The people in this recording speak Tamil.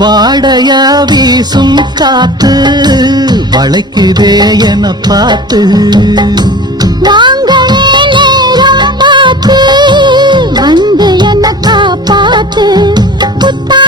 வாடையா வீசும் காத்து வளைக்குதே என பார்த்து வாங்களே நேரம் பார்த்து வந்து என்ன காப்பாத்து புத்தா